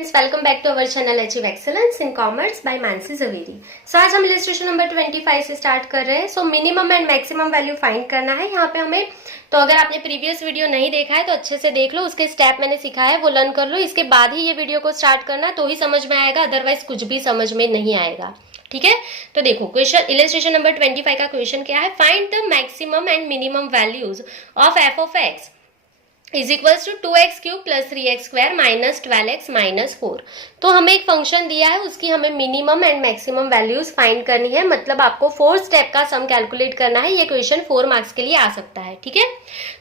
Welcome back to our channel Achieve Excellence in Commerce by Mansi Javeri. So आज हम illustration number 25 से start कर रहे हैं। So minimum and maximum value find करना है यहाँ पे हमें। तो अगर आपने प्रीवियस वीडियो नहीं देखा है तो अच्छे से देख लो, उसके स्टेप मैंने सिखाया है वो लर्न कर लो, इसके बाद ही ये वीडियो को स्टार्ट करना तो ही समझ में आएगा, अदरवाइज कुछ भी समझ में नहीं आएगा। ठीक है, तो देखो क्वेश्चन इलस्ट्रेशन नंबर 25 का क्वेश्चन क्या है, find the maximum and minimum values of f of x is equals to 2x cube plus 3x square minus 12x minus 4। तो हमें एक फंक्शन दिया है, उसकी हमें minimum and maximum values find करनी है, मतलब आपको 4 स्टेप का सम कैलकुलेट करना है। ये क्वेश्चन 4 मार्क्स के लिए आ सकता है। ठीक है,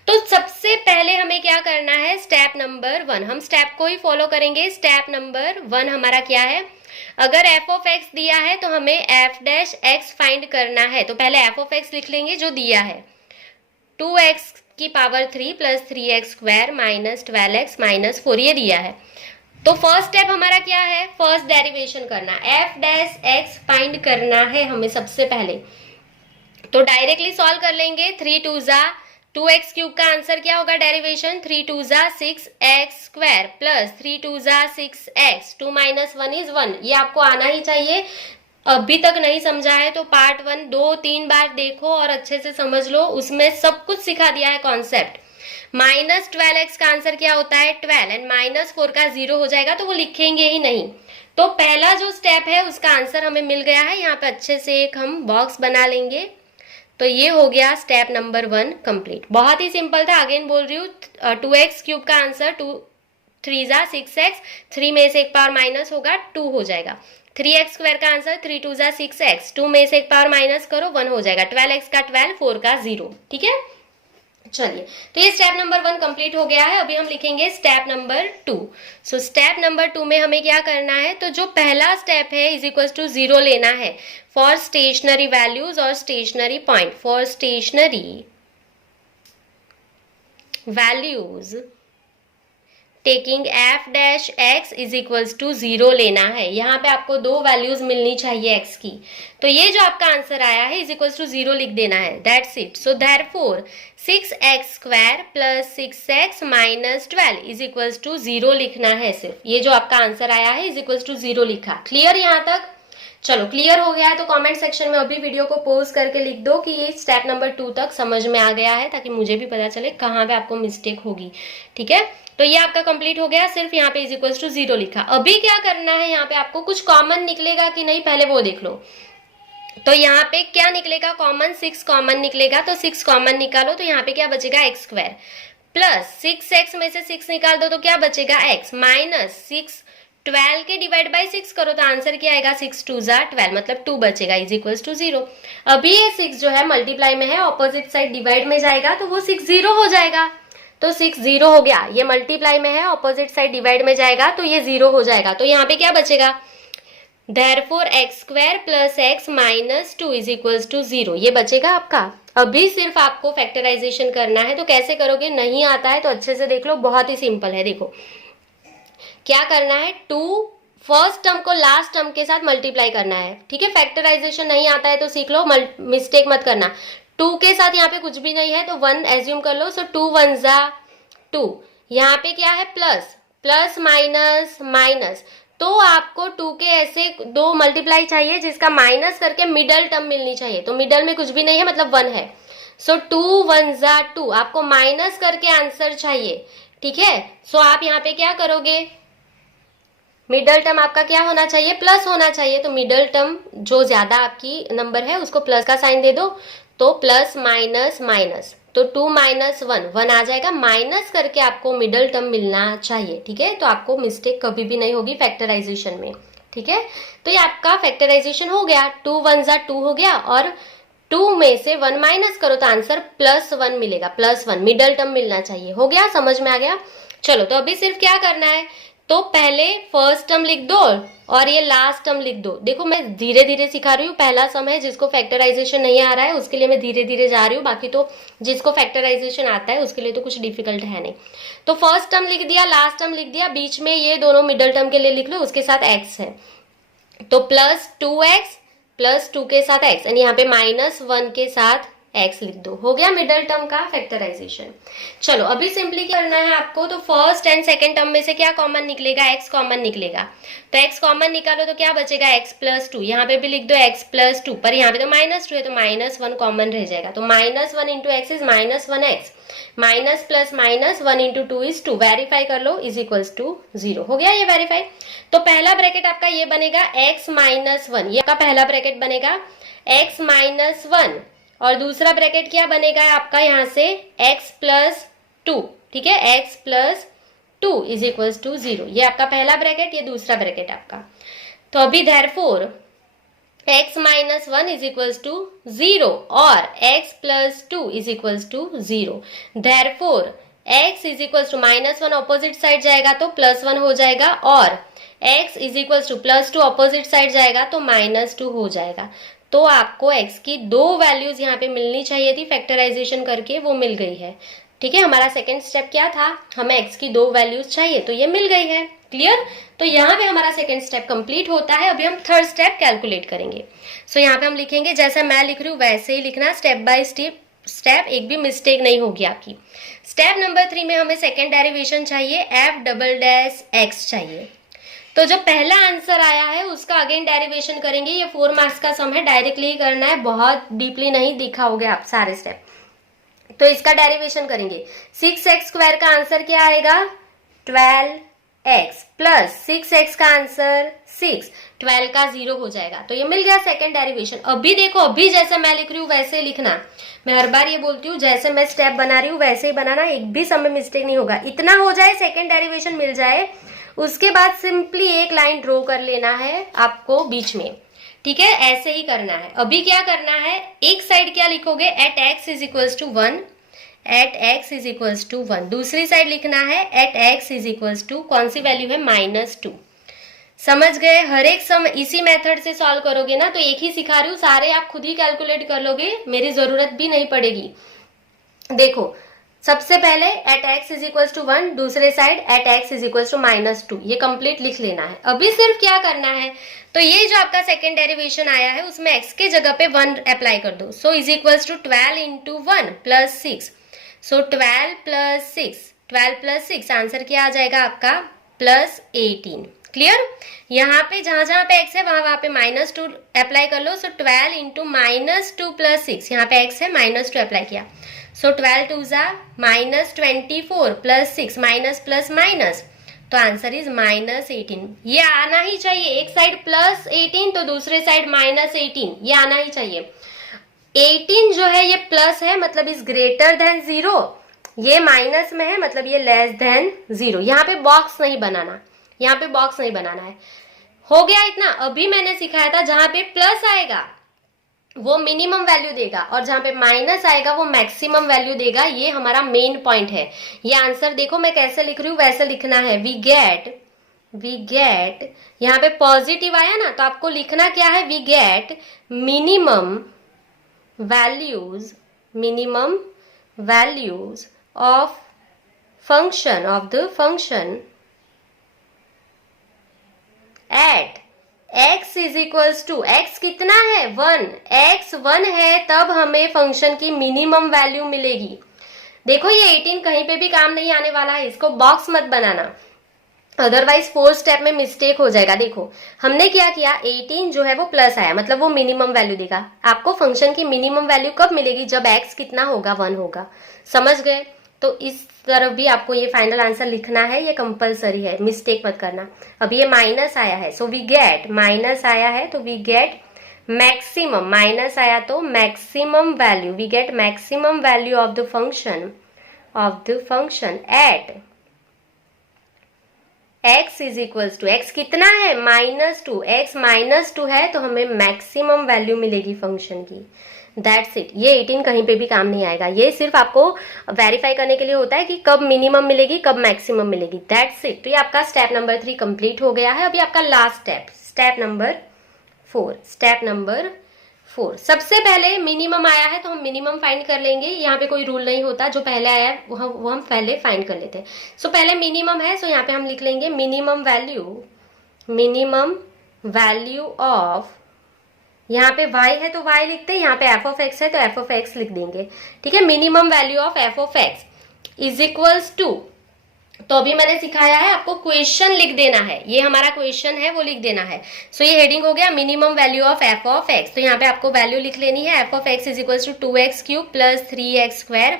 तो सबसे पहले हमें क्या करना है, स्टेप नंबर 1, हम स्टेप को ही फॉलो करेंगे। स्टेप नंबर 1 हमारा क्या है, अगर एफ ऑफ एक्स दिया है तो हमें एफ डैश एक्स फाइंड करना है। तो पहले एफ ऑफ एक्स लिख लेंगे जो दिया है, 2x की power 3 plus 3x square minus 12x minus 4 ये दिया है। तो फर्स्ट स्टेप हमारा क्या है, फर्स्ट डेरिवेशन करना, एफ डैश एक्स फाइंड करना है हमें सबसे पहले। तो डायरेक्टली सॉल्व कर लेंगे, 3 2 जा 2x क्यूब का आंसर क्या होगा डेरिवेशन, 3 2 जा 6x स्क्वायर प्लस 3 2 जा 6x, 2 माइनस 1 इज 1। ये आपको आना ही चाहिए। अभी तक नहीं समझा है तो पार्ट 1 2-3 बार देखो और अच्छे से समझ लो, उसमें सब कुछ सिखा दिया है कॉन्सेप्ट। माइनस 12x का आंसर क्या होता है 12 एंड माइनस 4 का 0 हो जाएगा तो वो लिखेंगे ही नहीं। तो पहला जो स्टेप है उसका आंसर हमें मिल गया है, यहाँ पे अच्छे से एक हम बॉक्स बना लेंगे। तो ये हो गया स्टेप नंबर 1 कंप्लीट। बहुत ही सिंपल था, अगेन बोल रही हूँ, 2x क्यूब का आंसर 2 3 जा 6x, 3 में से एक पावर माइनस होगा 2 हो जाएगा। 3x स्क्वायर का आंसर 3 2 जा 6x, 2 में से एक पावर माइनस करो 1 हो जाएगा। 12x का 12, 4 का 0। ठीक है, चलिए तो ये स्टेप नंबर 1 कंप्लीट हो गया है। अभी हम लिखेंगे step number 2। So step number 2 में हमें क्या करना है, तो जो पहला स्टेप है इज इक्वल टू 0 लेना है फॉर स्टेशनरी वैल्यूज और stationary point. For stationary values taking f dash x is equals to 0 लेना है। यहाँ पे आपको 2 वैल्यूज मिलनी चाहिए एक्स की, तो ये जो आपका आंसर आया है इज इक्वल्स टू 0 लिख देना है, that's it. So therefore 6x square plus 6x minus 12 is equals to 0 लिखना है सिर्फ। ये जो आपका आंसर आया है इज इक्वल्स टू 0 लिखा। क्लियर यहाँ तक? चलो क्लियर हो गया है तो कमेंट सेक्शन में अभी वीडियो को पॉज करके लिख दो कि ये स्टेप नंबर 2 तक समझ में आ गया है, ताकि मुझे भी पता चले कहाँ पे आपको मिस्टेक होगी। ठीक है, तो ये आपका कंप्लीट हो गया, सिर्फ यहाँ पे इज इक्वल्स टू 0 लिखा। अभी क्या करना है, यहाँ पे आपको कुछ कॉमन निकलेगा कि नहीं पहले वो देख लो। तो यहाँ पे क्या निकलेगा कॉमन, 6 कॉमन निकलेगा, तो 6 कॉमन निकालो तो यहाँ पे क्या बचेगा एक्स स्क्वायर प्लस 6x में से 6 निकाल दो तो क्या बचेगा x माइनस 6 12 के डिवाइड बाई 6 करो तो आंसर क्या आएगा 6 2 जा 12, मतलब 2 बचेगा इज इक्वल्स टू 0। अभी ये 6 जो है मल्टीप्लाई में है, ऑपोजिट साइड डिवाइड में जाएगा तो वो 6 0 हो जाएगा। तो 6 0 हो गया, ये मल्टीप्लाई में है, ऑपोजिट साइड डिवाइड में जाएगा तो ये 0 हो जाएगा। तो यहाँ पे क्या बचेगा, therefore x square plus x minus 2 is equals to 0, ये बचेगा आपका। अभी सिर्फ आपको फैक्टराइजेशन करना है, तो कैसे करोगे, नहीं आता है तो अच्छे से देख लो, बहुत ही सिंपल है। देखो क्या करना है, 2 फर्स्ट टर्म को लास्ट टर्म के साथ मल्टीप्लाई करना है। ठीक है, फैक्टराइजेशन नहीं आता है तो सीख लो, मिस्टेक मत करना। 2 के साथ यहाँ पे कुछ भी नहीं है तो 1 एज्यूम कर लो, सो 2 1 जा 2। यहाँ पे क्या है प्लस प्लस माइनस माइनस, तो आपको 2 के ऐसे 2 मल्टीप्लाई चाहिए जिसका माइनस करके मिडल टर्म मिलनी चाहिए, तो मिडल में कुछ भी नहीं है मतलब 1 है। सो 2 1 जा 2, आपको माइनस करके आंसर चाहिए। ठीक है, सो आप यहाँ पे क्या करोगे, मिडल टर्म आपका क्या होना चाहिए, प्लस होना चाहिए, तो मिडल टर्म जो ज्यादा आपकी नंबर है उसको प्लस का साइन दे दो, तो प्लस माइनस माइनस, तो 2 माइनस 1 1 आ जाएगा, माइनस करके आपको मिडल टर्म मिलना चाहिए। ठीक है, तो आपको मिस्टेक कभी भी नहीं होगी फैक्टराइजेशन में। ठीक है, तो ये आपका फैक्टराइजेशन हो गया, 2 1 जा 2 हो गया, और 2 में से 1 माइनस करो तो आंसर प्लस 1 मिलेगा, प्लस 1 मिडल टर्म मिलना चाहिए। हो गया, समझ में आ गया? चलो तो अभी सिर्फ क्या करना है, तो पहले फर्स्ट टर्म लिख दो और ये लास्ट टर्म लिख दो। देखो मैं धीरे धीरे सिखा रही हूँ, पहला सम है, जिसको फैक्टराइजेशन नहीं आ रहा है उसके लिए मैं धीरे धीरे जा रही हूँ, बाकी तो जिसको फैक्टराइजेशन आता है उसके लिए तो कुछ डिफिकल्ट है नहीं। तो फर्स्ट टर्म लिख दिया, लास्ट टर्म लिख दिया, बीच में ये दोनों मिडल टर्म के लिए लिख लो, उसके साथ x है, तो प्लस 2x प्लस 2 के साथ x, यानी यहाँ पे माइनस 1 के साथ x लिख दो, हो गया मिडल टर्म का फैक्टराइजेशन। चलो अभी सिंपली क्या करना है आपको, तो फर्स्ट एंड सेकंड टर्म में से क्या कॉमन निकलेगा, x कॉमन निकलेगा, तो x कॉमन निकालो तो क्या बचेगा x प्लस टू, यहाँ पे भी लिख दो x प्लस टू, पर यहाँ पे तो माइनस टू है तो माइनस वन कॉमन रह जाएगा, तो minus one into x is minus one x, minus plus minus one into two is two, verify कर लो, इज इक्वल्स टू जीरो, हो गया ये वेरीफाई। तो पहला ब्रैकेट आपका ये बनेगा x माइनस वन, ये आपका पहला ब्रैकेट बनेगा x माइनस वन, और दूसरा ब्रैकेट क्या बनेगा आपका यहाँ से x प्लस टू, ठीक है, x plus two is equals to zero, ये आपका पहला ब्रैकेट, ये दूसरा ब्रैकेट आपका। तो अभी therefore x minus one is equals to zero और x plus two is equals to zero, therefore x is equals to minus one opposite side जाएगा तो प्लस वन हो जाएगा, और x is equals to plus two opposite side जाएगा तो minus two हो जाएगा। तो आपको x की दो वैल्यूज यहाँ पे मिलनी चाहिए थी फैक्टराइजेशन करके, वो मिल गई है, ठीक है। हमारा सेकंड स्टेप क्या था, हमें x की दो वैल्यूज चाहिए, तो ये मिल गई है, क्लियर। तो यहाँ पे हमारा सेकंड स्टेप कंप्लीट होता है। अभी हम थर्ड स्टेप कैलकुलेट करेंगे। सो यहाँ पे हम लिखेंगे जैसा मैं लिख रही हूँ वैसे ही लिखना, स्टेप बाय स्टेप, एक भी मिस्टेक नहीं होगी आपकी। स्टेप नंबर 3 में हमें सेकेंड डेरिवेशन चाहिए, f डबल डैश x चाहिए। तो जो पहला आंसर आया है उसका अगेन डेरिवेशन करेंगे, ये 4 मार्क्स का सम है, डायरेक्टली ही करना है, बहुत डीपली नहीं दिखाओगे आप सारे स्टेप। तो इसका डेरिवेशन करेंगे, 6x स्क्वायर का आंसर क्या आएगा 12x प्लस 6x का आंसर 6, 12 का 0 हो जाएगा, तो ये मिल गया सेकंड डेरिवेशन। अभी देखो, अभी जैसे मैं लिख रही हूँ वैसे लिखना, मैं हर बार ये बोलती हूँ जैसे मैं स्टेप बना रही हूँ वैसे ही बनाना, एक भी समय मिस्टेक नहीं होगा। इतना हो जाए सेकंड डेरिवेशन मिल जाए, उसके बाद सिंपली एक लाइन ड्रॉ कर लेना है आपको बीच में, ठीक है, ऐसे ही करना है। अभी क्या करना है, एक साइड क्या लिखोगे, at x is equals to 1, at x is equals to 1, दूसरी साइड लिखना है at x is equals to, कौन सी वैल्यू है -2। समझ गए, हर एक सम इसी मेथड से सॉल्व करोगे ना, तो एक ही सिखा रही हूँ, सारे आप खुद ही कैलकुलेट कर लोगे, मेरी जरूरत भी नहीं पड़ेगी। देखो सबसे पहले at x is equals to 1, दूसरे side at x is equals to -2, ये कंप्लीट लिख लेना है। अभी सिर्फ क्या करना है, तो ये जो आपका सेकेंड डेरिवेशन आया है उसमें x के जगह पे 1 अप्लाई कर दो, so is equals to 12 into 1 plus 6, सो 12 प्लस 6, 12 प्लस 6 आंसर क्या आ जाएगा आपका +18, क्लियर। यहाँ पे जहां जहां पे x है वहां पे -2 अप्लाई कर लो, सो 12 इंटू -2 प्लस 6, यहाँ पे x है -2 अप्लाई किया, सो 12 टू जा -24 प्लस 6, माइनस प्लस माइनस, तो आंसर इज -18। ये आना ही चाहिए, एक साइड +18 तो दूसरे साइड -18, ये आना ही चाहिए। 18 जो है ये प्लस है, मतलब इज ग्रेटर देन 0, ये माइनस में है, मतलब ये लेस देन 0। यहाँ पे बॉक्स नहीं बनाना, यहाँ पे बॉक्स नहीं बनाना है। हो गया इतना। अभी मैंने सिखाया था जहां पे प्लस आएगा वो मिनिमम वैल्यू देगा और जहां पे माइनस आएगा वो मैक्सिमम वैल्यू देगा, ये हमारा मेन पॉइंट है। ये आंसर देखो मैं कैसे लिख रही हूँ वैसे लिखना है, वी गेट, यहाँ पे पॉजिटिव आया ना तो आपको लिखना क्या है, we get minimum values of the function at x is equals to, x कितना है 1, x 1 है तब हमें फंक्शन की मिनिमम वैल्यू मिलेगी। देखो ये 18 कहीं पे भी काम नहीं आने वाला है, इसको बॉक्स मत बनाना, अदरवाइज 4 स्टेप में मिस्टेक हो जाएगा। देखो हमने क्या किया, 18 जो है वो प्लस आया, मतलब वो मिनिमम वैल्यू देगा। आपको फंक्शन की मिनिमम वैल्यू कब मिलेगी, जब x कितना होगा 1 होगा, समझ गए। तो इस तरफ भी आपको ये फाइनल आंसर लिखना है, ये कंपलसरी है, मिस्टेक मत करना। अब ये माइनस आया है, सो वी गेट, माइनस आया है तो वी गेट मैक्सिमम, माइनस आया तो maximum value, we get maximum value of the function at x is equals to, x कितना है -2, x -2 है तो हमें मैक्सिमम वैल्यू मिलेगी फंक्शन की, दैट्स इट। ये 18 कहीं पे भी काम नहीं आएगा, ये सिर्फ आपको वेरीफाई करने के लिए होता है कि कब मिनिमम मिलेगी कब मैक्सिमम मिलेगी, दैट्स इट। तो ये आपका स्टेप नंबर 3 कंप्लीट हो गया है। अभी आपका लास्ट स्टेप, स्टेप नंबर 4। सबसे पहले मिनिमम आया है तो हम मिनिमम फाइंड कर लेंगे, यहाँ पे कोई रूल नहीं होता, जो पहले आया है वो हम पहले फाइंड कर लेते हैं। सो पहले मिनिमम है, सो यहाँ पे हम लिख लेंगे मिनिमम वैल्यू ऑफ यहाँ पे y है तो y लिखते हैं, यहाँ पे f ऑफ x है तो f ऑफ x लिख देंगे। ठीक है, minimum value of f of x is equals to, तो अभी मैंने सिखाया है आपको क्वेश्चन लिख देना है, ये हमारा क्वेश्चन है वो लिख देना है। सो ये हेडिंग हो गया minimum value of f of x। तो यहाँ पे आपको वैल्यू लिख लेनी है, f of x is equals to 2x cube plus 3x square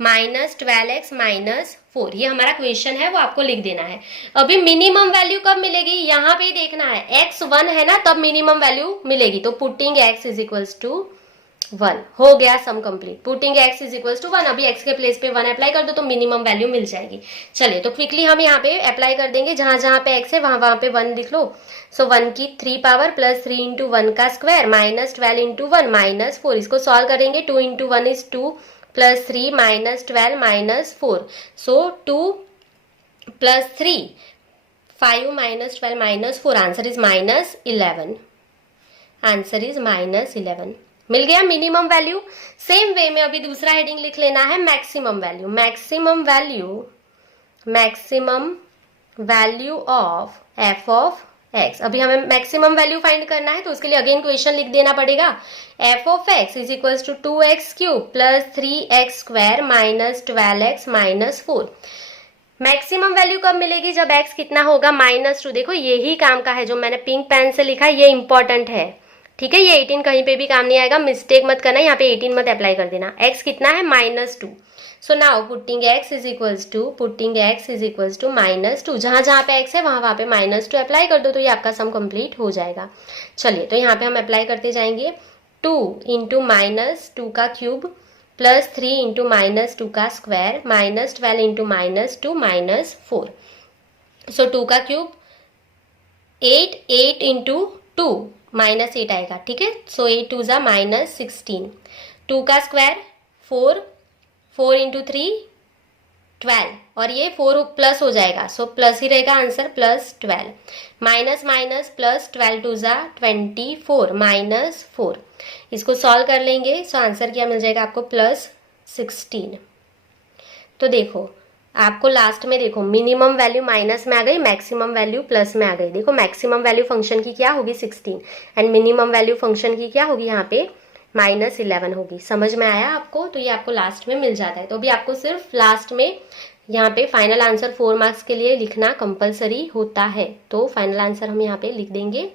minus 12x minus 4, ये हमारा क्वेश्चन है वो आपको लिख देना है। अभी मिनिमम वैल्यू कब मिलेगी, यहाँ पे देखना है, x 1 है ना तब मिनिमम वैल्यू मिलेगी, तो putting x is equals to 1 हो गया sum complete. Putting x is equals to 1, अभी x के प्लेस पे 1 अप्लाई कर दो तो मिनिमम वैल्यू मिल जाएगी। चलिए तो क्विकली हम यहाँ पे अप्लाई कर देंगे, जहां जहां पे x है वहां पे 1 लिख लो। सो 1 की 3 पावर प्लस 3 इंटू 1 का स्क्वायर माइनस 12 इंटू 1 माइनस 4, इसको सॉल्व करेंगे। 2 into 1 is 2 plus 3 minus 12 minus 4, so 2 plus 3 5 minus 12 minus 4, answer is minus 11, answer is minus 11। मिल गया मिनिमम वैल्यू। सेम वे में अभी दूसरा हेडिंग लिख लेना है maximum value. Maximum value of f of x। अभी हमें मैक्सिमम वैल्यू फाइंड करना है तो उसके लिए अगेन क्वेश्चन लिख देना पड़ेगा। f of x is equals to 2x cube plus 3x square minus 12x minus 4। Maximum value कब मिलेगी, जब x कितना होगा -2। देखो यही काम का है जो मैंने पिंक पेन से लिखा, ये इंपॉर्टेंट है। ठीक है, ये 18 कहीं पे भी काम नहीं आएगा, मिस्टेक मत करना, यहाँ पे 18 मत अप्लाई कर देना। x कितना है -2, so now putting x is equals to -2, जहां जहां पे x है वहां पे -2 अप्लाई कर दो तो ये आपका सम कंप्लीट हो जाएगा। चलिए तो यहाँ पे हम अप्लाई करते जाएंगे। 2 इंटू -2 का क्यूब प्लस 3 इंटू -2 का स्क्वायर माइनस 12 इंटू -2 माइनस 4, सो 2 का क्यूब 8 इंटू 2 -8 आएगा। ठीक है, सो 8 2 जा -16, 2 का स्क्वायर 4 इंटू 3 12, और ये 4 प्लस हो जाएगा, सो प्लस ही रहेगा answer, plus 12 minus minus plus 12 2 जा 24 माइनस 4, इसको सॉल्व कर लेंगे। सो आंसर क्या मिल जाएगा आपको, +16। तो देखो आपको लास्ट में देखो मिनिमम वैल्यू माइनस में आ गई, मैक्सिमम वैल्यू प्लस में आ गई। देखो मैक्सिमम वैल्यू फंक्शन की क्या होगी 16 एंड मिनिमम वैल्यू फंक्शन की क्या होगी यहाँ पे -11 होगी। समझ में आया आपको, तो ये आपको लास्ट में मिल जाता है। तो अभी आपको सिर्फ लास्ट में यहाँ पे फाइनल आंसर 4 मार्क्स के लिए लिखना कंपलसरी होता है, तो फाइनल आंसर हम यहाँ पे लिख देंगे।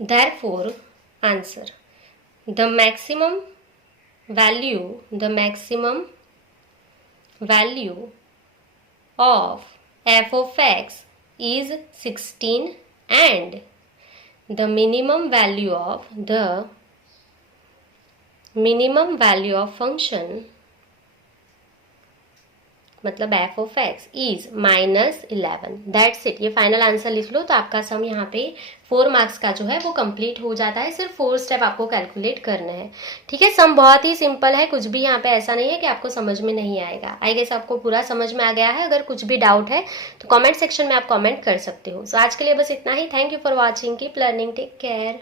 Therefore answer the maximum value of f of x is 16 and the minimum value of function मतलब f of x is -11। That's it, ये फाइनल आंसर लिख लो तो आपका सम यहाँ पे 4 मार्क्स का जो है वो कंप्लीट हो जाता है। सिर्फ 4 स्टेप आपको कैलकुलेट करना है। ठीक है, सम बहुत ही सिंपल है, कुछ भी यहाँ पे ऐसा नहीं है कि आपको समझ में नहीं आएगा। आई गेस आपको पूरा समझ में आ गया है। अगर कुछ भी डाउट है तो कमेंट सेक्शन में आप कमेंट कर सकते हो। सो आज के लिए बस इतना ही। Thank you for watching, keep learning, take care.